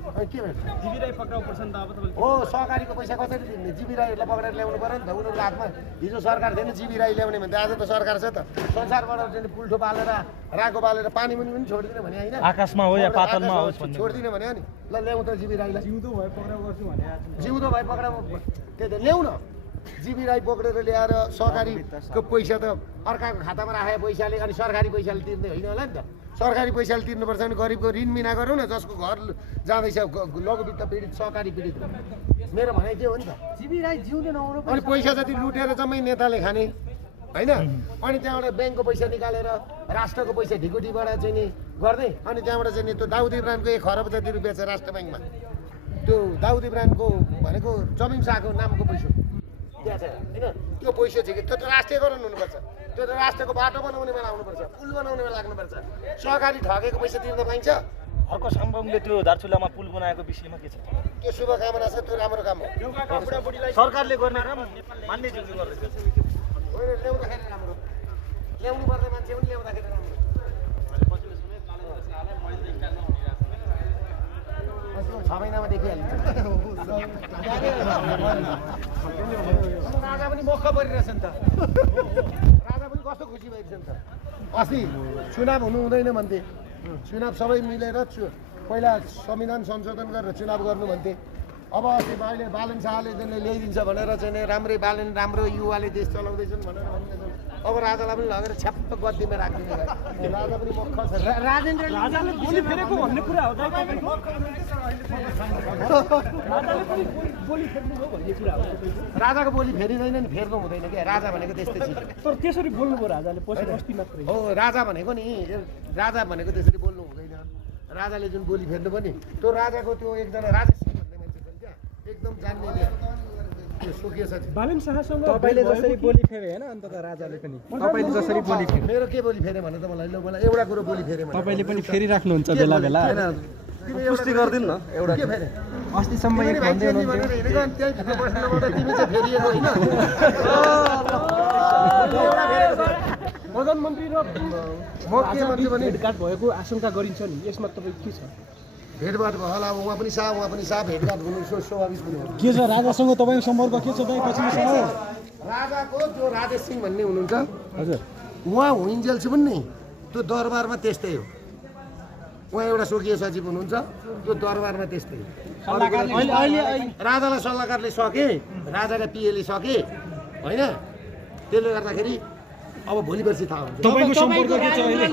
के भन्छ जीवी राई पक्राउ पर्छ नि त अब तपाईले हो सहकारीको पैसा कसरी दिने जीवी राईहरूलाई पक्रेर ल्याउनु पर्यो नि त उनीहरूको हातमा हिजो सरकार थिएन जीवी राई ल्याउने भने आज त सरकार छ त संसारबाट चाहिँ पुल्ठो बालेर राको बालेर पानी मुनि पनि छोडिदिने भने होइन आकाशमा हो या पातालमा होस् भन्ने छोडिदिने भने नि ल ल्याउँ त जीवी राईलाई जिउँदो भए पक्राउ गर्छु भने जिउँदो भए पक्राउ त्यही त ल्याउँ न जीवी राई बोकेर ल्याएर सरकारीको पैसा त अर्काको खातामा राखेको पैसाले अनि सरकारी पैसाले तिर्ने होइन होला नि त सरकारी पैसाले तिर्नुपर्छ भने गरिबको ऋण मिना गरौँ न जसको घर जाँदैछ लघुवित्त पीडित सहकारी पीडित मेरो भनाइ के हो नि त जीवी राई जिउँदै नआउनु अनि पैसा जति लुटेर जम्मै नेताले खाने होइन अनि त्यहाँबाट ब्याङ्कको पैसा निकालेर राष्ट्रको पैसा ढिकुटीबाट चाहिँ नि गर्दै अनि त्यहाँबाट चाहिँ नि त्यो दाउद इब्राहिमको 1 खरब जति रुपियाँ छ राष्ट्र ब्याङ्कमा त्यो दाउद इब्राहिमको भनेको जमिन शाहको नामको पैसा त्यहाँ छ होइन त्यो पैसा चाहिँ त्यो त राष्ट्रियकरण हुनुपर्छ त्यो त राष्ट्रको बाटो बनाउने बेला आउनुपर्छ पुल बनाउने बेला लाग्नुपर्छ सहकारी ठगेको पैसा तिर्न पाइन्छ अर्को साम्बङले त्यो दार्चुलामा पुल बनाएको विषयमा के छ त्यो शुभकामना छ त्यो राम्रो काम हो सरकारले गर्ने काम मान्ने जिउले गर्दैछ होइन ल्याउँदाखेरि राम्रो ल्याउनु पर्ने मान्छे पनि ल्याउँदाखेरि राम्रो 6 महिनामा देखिहालिन्छ राजा पनि मक्ख परिरहेछ नि त राजा पनि कस्तो खुसी भइरहेछ नि त अस्ति चुनाव हुनु हुँदैन भन्थे चुनाव सबै मिलेर पहिला संविधान संशोधन गरेर चुनाव गर्नु भन्थे अब अस्ति अहिले बालन शाहले ल्याइदिन्छ भनेर चाहिँ राम्रै बालन राम्रो युवाले देश चलाउँदैछन् भनेर भन्दैछन् अब राजालाई पनि लगेर छ्याप्प गद्दीमा राखिदिने राजा पनि मक्ख छ राजाले बोली फेरेको भन्ने कुरा हो दाइ तपाईको राजाले पनि बोली फेर्नु हो भन्ने कुरा हो राजाको बोली फेरिदैन नि फेर्नु हुँदैन क्या राजा भनेको त्यस्तै चिज तर त्यसरी बोल्नु भयो राजाले पछि बस्ती मात्रै हो राजा भनेको नि राजा भनेको त्यसरी बोल्नु हुँदैन राजाले जुन बोली फेर्नु पनि त्यो राजाको त्यो एकजना राजा सिंह भन्ने मान्छे छन् क्या एकदम जान्ने त्यो सोकिया छ बालन शाहसँग तपाईले जसरी बोली फेरे हैन अन्त त राजाले पनि तपाईले जसरी बोली फेरे मेरो के बोली फेरे भने त मलाई एउटा कुरो बोली फेरे भने तपाईले पनि फेरि राख्नुहुन्छ बेला बेला पुष्टि गर्दिन न एउटा के फेरे अस्तिसम्म एक भन्दै हुनुहुन्थ्यो त्यही भित्र बस्नबाट तिमी चाहिँ फेरिएको होइन प्रधानमन्त्री र मुख्यमन्त्री पनि भेटघाट भएको आशंका गरिन्छ नि यसमा तपाईँ के छ भेटघाट भयो होला अब उहाँ पनि साह भेटघाट हुनु स्वाभाविक कुरो हो के छ राजासँग तपाईँको सम्पर्क के छ दाइ पछिल्लो समय राजाको जो राजेश सिंह भन्ने हुनुहुन्छ हजुर उहाँ हुइन्जेलसम्म नि त्यो दरबारमा त्यस्तै हो उहाँ एउटा स्वकीय सचिव हुनुहुन्छ त्यो दरबारमा त्यस्तै हो राजालाई सल्लाहकारले सके राजाका पिएले सके होइन त्यसले गर्दाखेरि अब भोलि पर्सि थाहा हुन्छ तपाईँको सम्पर्क के छ अहिले